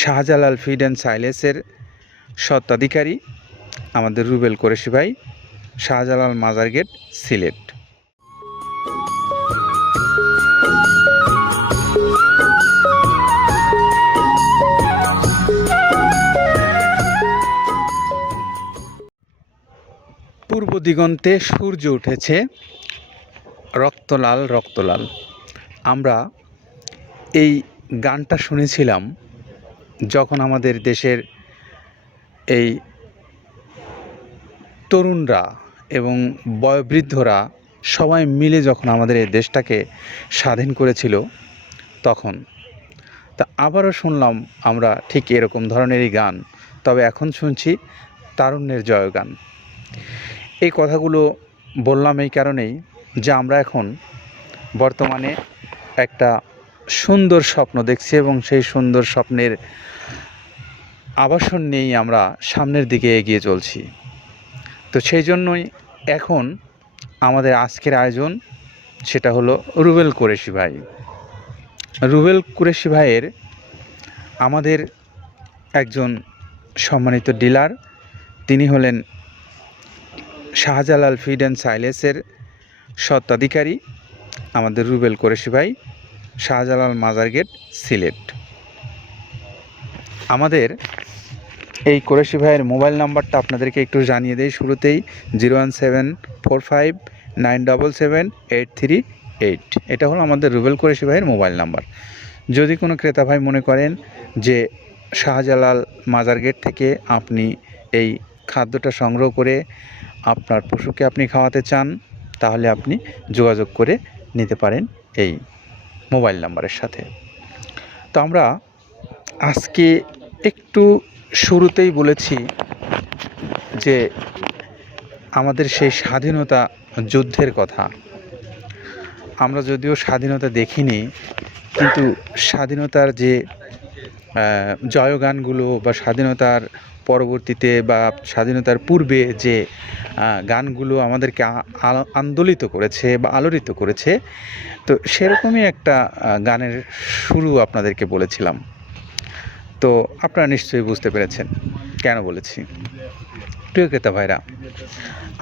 Shahjalal feed and সাইলেসের স্বত্বাধিকারী আমাদের রুবেল কোরেশি ভাই, শাহজালাল মাজার গেট, সিলেট। পূর্ব দিগন্তে সূর্য উঠেছে, রক্তলাল রক্তলাল। আমরা এই গানটা শুনেছিলাম যখন আমাদের দেশের এই তরুণরা এবং বয়োবৃদ্ধরা সবাই মিলে যখন আমাদের এই দেশটাকে স্বাধীন করেছিল তখন, তা আবারও শুনলাম আমরা ঠিক এরকম ধরনেরই গান, তবে এখন শুনছি তারুণ্যের জয়গান। এই কথাগুলো বললাম এই কারণেই যে আমরা এখন বর্তমানে একটা সুন্দর স্বপ্ন দেখছি এবং সেই সুন্দর স্বপ্নের আবাসন নিয়েই আমরা সামনের দিকে এগিয়ে চলছি। তো সেই জন্যই এখন আমাদের আজকের আয়োজন সেটা হলো রুবেল কুরেশি ভাই। রুবেল কুরেশি ভাইয়ের আমাদের একজন সম্মানিত ডিলার। তিনি হলেন শাহজালাল ফিড অ্যান্ড সাইলেসের স্বত্বাধিকারী আমাদের রুবেল কোরেশি ভাই। শাহজালাল মাজার গেট, সিলেট। আমাদের এই কোরেশি ভাইয়ের মোবাইল নাম্বারটা আপনাদেরকে একটু জানিয়ে দেই শুরুতেই, zero one seven four five nine double seven eight three eight. এটা হলো আমাদের রুবেল কোরেশি ভাইয়ের মোবাইল নাম্বার। যদি কোনো ক্রেতা ভাই মনে করেন যে শাহজালাল মাজার গেট থেকে আপনি এই খাদ্যটা সংগ্রহ করে আপনার পশুকে আপনি খাওয়াতে চান, তাহলে আপনি যোগাযোগ করে নিতে পারেন এই মোবাইল নাম্বারের সাথে। তো আমরা আজকে একটু শুরুতেই বলেছি যে আমাদের সেই স্বাধীনতা যুদ্ধের কথা। আমরা যদিও স্বাধীনতা দেখিনি, কিন্তু স্বাধীনতার যে জয়গানগুলো বা স্বাধীনতার পরবর্তীতে বা স্বাধীনতার পূর্বে যে গানগুলো আমাদেরকে আন্দোলিত করেছে বা আলোড়িত করেছে, তো সেরকমই একটা গানের শুরু আপনাদেরকে বলেছিলাম। তো আপনারা নিশ্চয়ই বুঝতে পেরেছেন কেন বলেছি। প্রিয় ক্রেতা ভাইরা,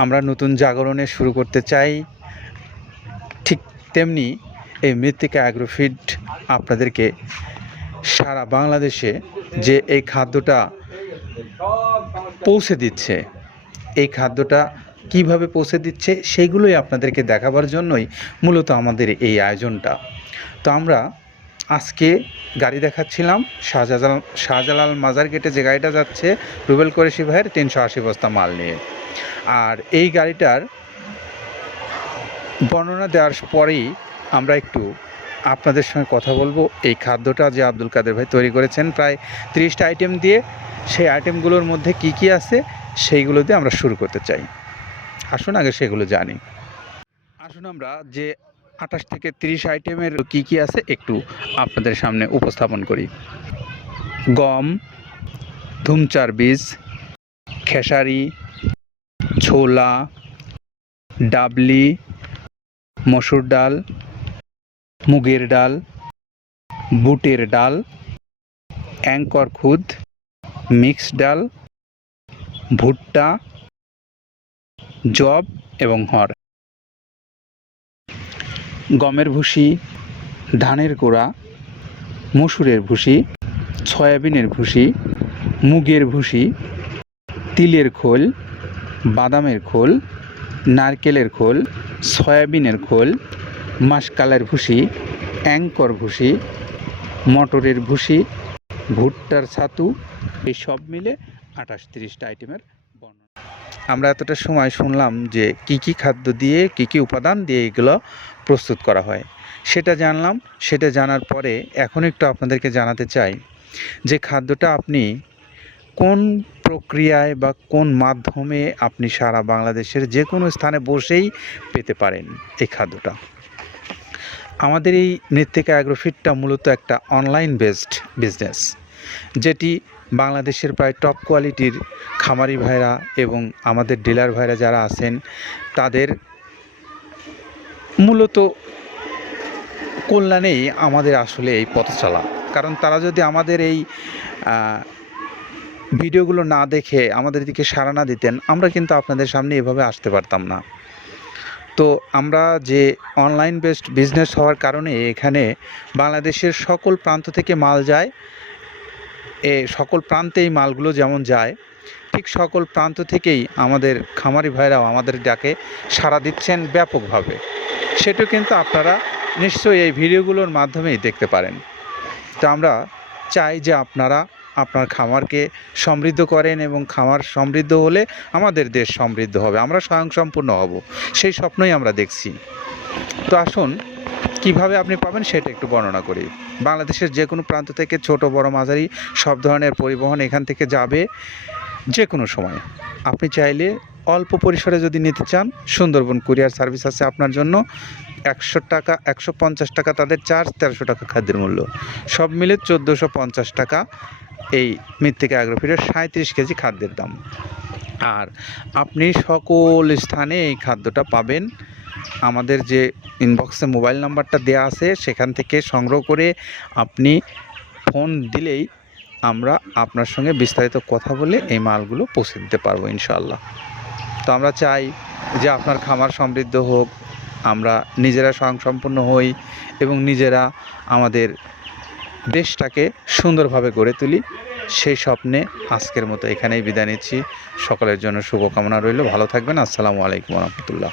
আমরা নতুন জাগরণে শুরু করতে চাই। ঠিক তেমনি এই মৃত্তিকা অ্যাগ্রোফিড আপনাদেরকে সারা বাংলাদেশে যে এই খাদ্যটা পৌঁছে দিচ্ছে, এই খাদ্যটা কীভাবে পৌঁছে দিচ্ছে সেইগুলোই আপনাদেরকে দেখাবার জন্যই মূলত আমাদের এই আয়োজনটা। তো আমরা আজকে গাড়ি দেখাচ্ছিলাম, শাহজালাল শাহজালাল মাজার গেটে যে গাড়িটা যাচ্ছে, রুবেল কোরেশি ভাইয়ের তিনশো আশি বস্তা মাল নিয়ে। আর এই গাড়িটার বর্ণনা দেওয়ার পরেই আমরা একটু আপনাদের সঙ্গে কথা বলব। এই খাদ্যটা যে আব্দুল কাদের ভাই তৈরি করেছেন, প্রায় তিরিশটা আইটেম দিয়ে সেই আইটেমগুলোর মধ্যে কি কি আছে সেইগুলো দিয়ে আমরা শুরু করতে চাই। আসুন, আগে সেগুলো জানি। আসুন আমরা যে আঠাশ থেকে তিরিশ আইটেমের কি কি আছে একটু আপনাদের সামনে উপস্থাপন করি। গম, ধুমচার বীজ, খেসারি, ছোলা, ডাবলি, মসুর ডাল মুগের ডাল, বুটের ডাল, অ্যাঙ্কর খুদ, মিক্স ডাল, ভুট্টা, জব এবং হর। গমের ভুসি, ধানের গোড়া, মসুরের ভুসি, সয়াবিনের ভুসি, মুগের ভুসি, তিলের খোল, বাদামের খোল, নারকেলের খোল, সয়াবিনের খোল মাসকালের ভুসি অ্যাঙ্কর ভুসি মটরের ভুসি ভুট্টার ছাতু, এই সব মিলে আঠাশ তিরিশটা আইটেমের বর্ণনা। আমরা এতটা সময় শুনলাম যে কি কি খাদ্য দিয়ে, কি কি উপাদান দিয়ে এগুলো প্রস্তুত করা হয়। সেটা জানলাম, সেটা জানার পরে এখন একটু আপনাদেরকে জানাতে চাই যে খাদ্যটা আপনি কোন প্রক্রিয়ায় বা কোন মাধ্যমে আপনি সারা বাংলাদেশের যে কোনো স্থানে বসেই পেতে পারেন এই খাদ্যটা। আমাদের এই মৃত্তিকা অ্যাগ্রোফিটটা মূলত একটা অনলাইন বেসড বিজনেস যেটি বাংলাদেশের প্রায় টপ কোয়ালিটির খামারি ভাইরা এবং আমাদের ডিলার ভাইরা যারা আছেন, তাদের মূলত কল্যাণেই আমাদের আসলে এই পথ চলা কারণ তারা যদি আমাদের এই ভিডিওগুলো না দেখে আমাদের দিকে সাড়া না দিতেন, আমরা কিন্তু আপনাদের সামনে এভাবে আসতে পারতাম না। তো আমরা যে অনলাইন বেসড বিজনেস হওয়ার কারণে এখানে বাংলাদেশের সকল প্রান্ত থেকে মাল যায়, এ সকল প্রান্তে এই মালগুলো যেমন যায়, ঠিক সকল প্রান্ত থেকেই আমাদের খামারি ভাইরাও আমাদের ডাকে সাড়া দিচ্ছেন ব্যাপকভাবে। সেটা কিন্তু আপনারা নিশ্চয়ই এই ভিডিওগুলোর মাধ্যমেই দেখতে পারেন। তো আমরা চাই যে আপনারা আপনার খামারকে সমৃদ্ধ করেন এবং খামার সমৃদ্ধ হলে আমাদের দেশ সমৃদ্ধ হবে, আমরা স্বয়ংসম্পূর্ণ হব। সেই স্বপ্নই আমরা দেখছি। তো আসুন, কীভাবে আপনি পাবেন সেটা একটু বর্ণনা করি। বাংলাদেশের যে কোনো প্রান্ত থেকে ছোট, বড়, মাঝারি সব ধরনের পরিবহন এখান থেকে যাবে যে কোনো সময়। আপনি চাইলে অল্প পরিসরে যদি নিতে চান, সুন্দরবন কুরিয়ার সার্ভিস আছে আপনার জন্য, একশো টাকা, একশো পঞ্চাশ টাকা তাদের চার্জ তেরোশো টাকা খাদ্যের মূল্য। সব মিলে চোদ্দোশো পঞ্চাশ টাকা এই মৃত্তিকা অ্যাগ্রোফিডের সাঁত্রিশ কেজি খাদ্যের দাম। আর আপনি সকল স্থানে এই খাদ্যটা পাবেন। আমাদের যে ইনবক্সে মোবাইল নাম্বারটা দেওয়া আছে, সেখান থেকে সংগ্রহ করে আপনি ফোন দিলেই আমরা আপনার সঙ্গে বিস্তারিত কথা বলে এই মালগুলো পৌঁছে দিতে পারব ইনশাল্লাহ তো আমরা চাই যে আপনার খামার সমৃদ্ধ হোক, আমরা নিজেরা স্বয়ংসম্পূর্ণ হই এবং নিজেরা আমাদের দেশটাকে সুন্দরভাবে গড়ে তুলি। সেই স্বপ্নে আজকের মতো এখানেই বিদায় নিচ্ছি। সকলের জন্য শুভকামনা রইল। ভালো থাকবেন। আসসালামু আলাইকুম রহমতুল্লাহ।